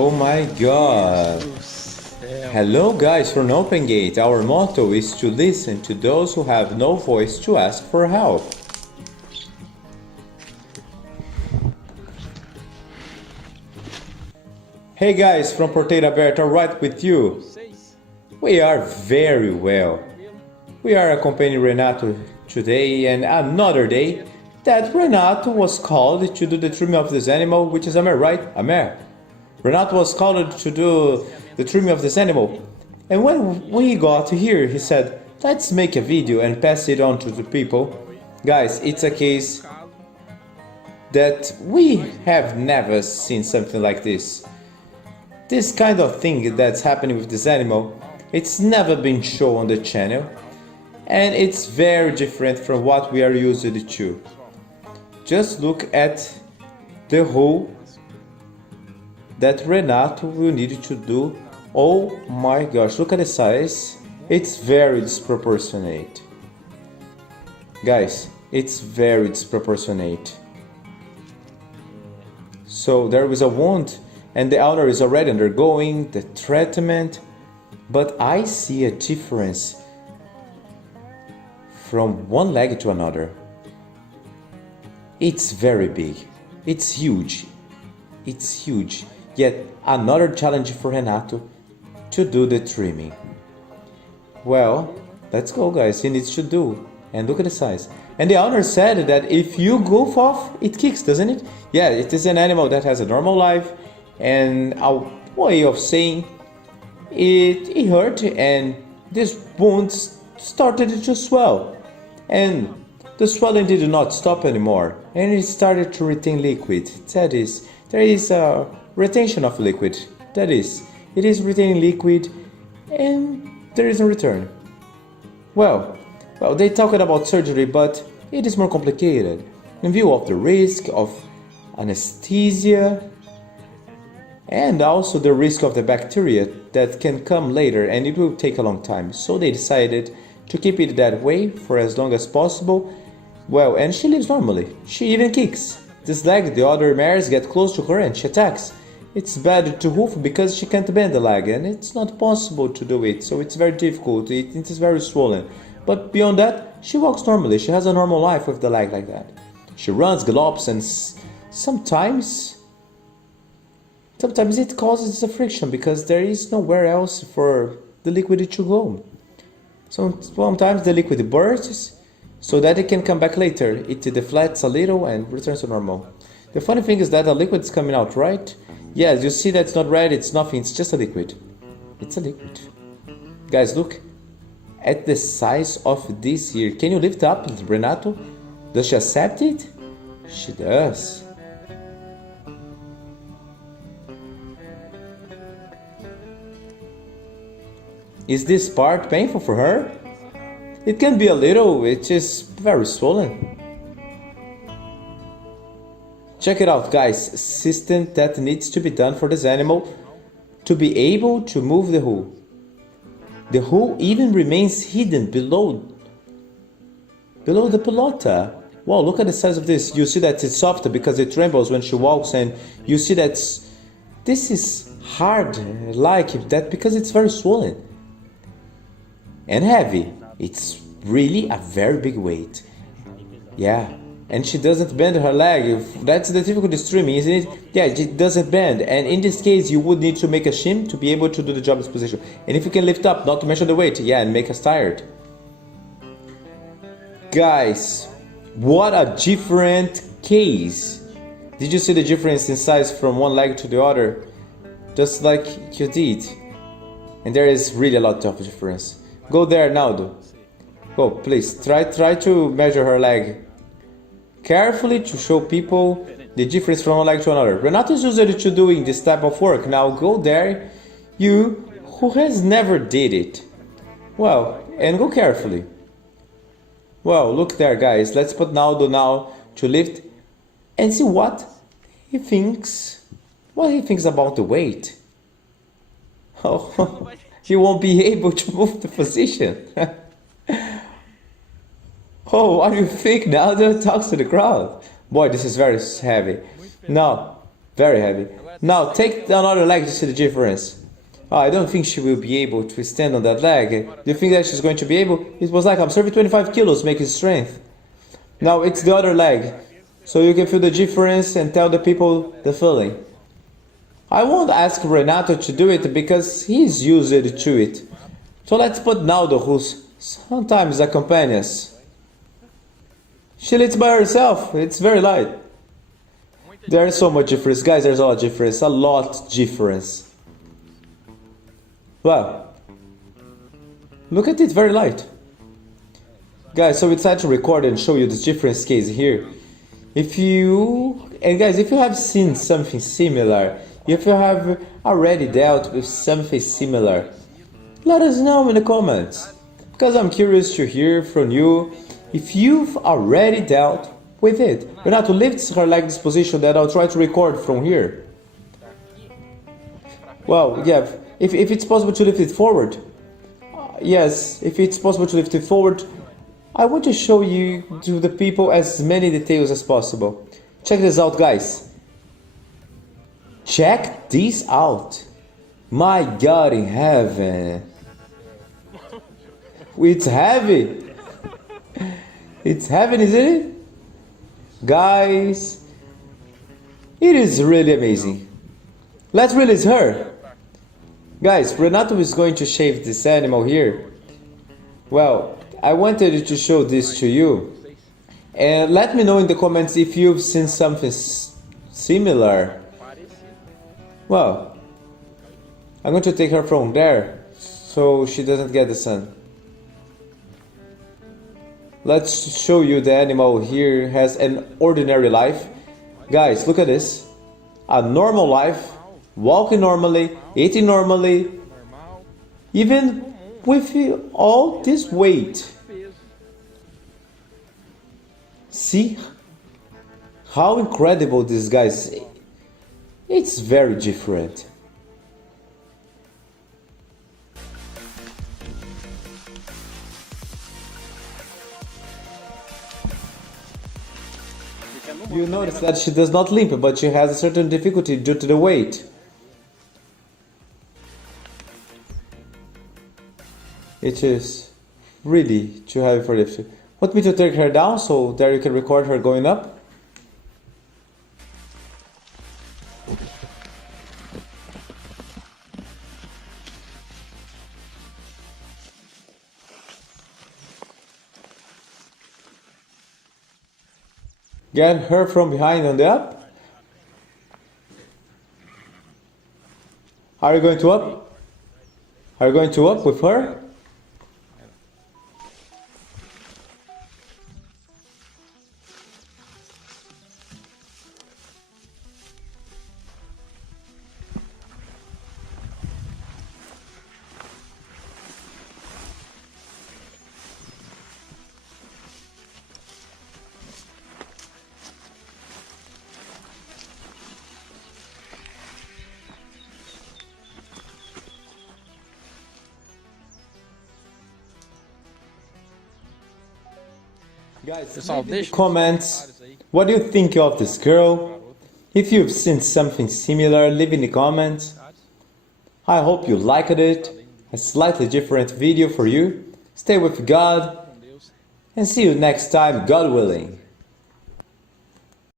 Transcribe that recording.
Oh my god. Hello guys from OpenGate. Our motto is to listen to those who have no voice to ask for help. Hey guys from Porteira Aberta, right with you? We are very well. We are accompanying Renato today and another day that Renato was called to do the trimming of this animal, which is Amer, right? Amer. Renato was called to do the trimming of this animal. And when we got here, he said, let's make a video and pass it on to the people. Guys, it's a case that we have never seen something like this. This kind of thing that's happening with this animal, it's never been shown on the channel. And it's very different from what we are used to. Just look at the hole that Renato will need to do. Oh my gosh, look at the size. It's very disproportionate. Guys, it's very disproportionate. So there is a wound and the owner is already undergoing the treatment, but I see a difference from one leg to another. It's very big. It's huge. It's huge. Yet another challenge for Renato to do the trimming. Well, let's go guys, he needs to do. And look at the size. And the owner said that if you goof off, it kicks, doesn't it? Yeah, it is an animal that has a normal life and a way of saying it hurt and this wound started to swell. And the swelling did not stop anymore and it started to retain liquid. That is, there is a retention of liquid. That is, it is retaining liquid and there is a return. Well, they talked about surgery, but it is more complicated. In view of the risk of anesthesia and also the risk of the bacteria that can come later and it will take a long time. So they decided to keep it that way for as long as possible. Well, and she lives normally. She even kicks. This leg, the other mares get close to her and she attacks. It's bad to hoof because she can't bend the leg and it's not possible to do it. So it's very difficult. It is very swollen. But beyond that, she walks normally. She has a normal life with the leg like that. She runs, gallops, and sometimes it causes a friction because there is nowhere else for the liquid to go. So sometimes the liquid bursts so that it can come back later. It deflates a little and returns to normal. The funny thing is that the liquid is coming out, right? Yes, you see that's not red, it's nothing, it's just a liquid. It's a liquid. Guys, look at the size of this here. Can you lift up, Renato? Does she accept it? She does. Is this part painful for her? It can be a little, it is very swollen. Check it out guys, system that needs to be done for this animal to be able to move the hoof. The hoof even remains hidden below the pelota. Wow, look at the size of this. You see that it's softer because it trembles when she walks and you see that this is hard like that because it's very swollen. And heavy. It's really a very big weight. Yeah, and she doesn't bend her leg. That's the difficult trimming, isn't it? Yeah, it doesn't bend. And in this case, you would need to make a shim to be able to do the job position. And if you can lift up, not to mention the weight, yeah, and make us tired. Guys, what a different case. Did you see the difference in size from one leg to the other? Just like you did. And there is really a lot of difference. Go there, Naldo. Go, please. Try to measure her leg carefully to show people the difference from one leg to another. Renato is used to doing this type of work. Now go there, you who has never did it. Well, and go carefully. Well, look there, guys. Let's put Naldo now to lift and see what he thinks. What he thinks about the weight. Oh. You won't be able to move the position. Oh, what do you think now? That talks to the crowd. Boy, this is very heavy. Now, Very heavy. Now take another leg to see the difference. Oh, I don't think she will be able to stand on that leg. Do you think that she's going to be able? It was like observing 25 kilos making strength. Now it's the other leg. So you can feel the difference and tell the people the feeling. I won't ask Renato to do it because he's used to it. So let's put Naldo, who sometimes accompanies us. She lifts by herself. It's very light. There's so much difference. Guys, there's a lot of difference. A lot difference. Well, look at it, very light. Guys, so we decided to record and show you this difference case here. If you have seen something similar, if you have already dealt with something similar, let us know in the comments. Because I'm curious to hear from you if you've already dealt with it. Renato lifts her leg this position that I'll try to record from here. Well, yeah, if it's possible to lift it forward. Yes, if it's possible to lift it forward, I want to show you to the people as many details as possible. Check this out, guys. Check this out. My God in heaven. It's heavy. It's heavy, isn't it? Guys, it is really amazing. Let's release her. Guys, Renato is going to shave this animal here. Well, I wanted to show this to you. And let me know in the comments if you've seen something similar. Well, I'm going to take her from there so she doesn't get the sun. Let's show you the animal here has an ordinary life. Guys, look at this. A normal life, walking normally, eating normally, even with all this weight. See how incredible this guy is. It's very different. You notice that she does not limp, but she has a certain difficulty due to the weight. It is really too heavy for lifting. Want me to take her down so there you can record her going up? Get her from behind on the up. Are you going to up? Are you going to up with her? Guys, leave in the comments what do you think of this girl. If you've seen something similar, leave in the comments. I hope you liked it. A slightly different video for you. Stay with God and see you next time, God willing.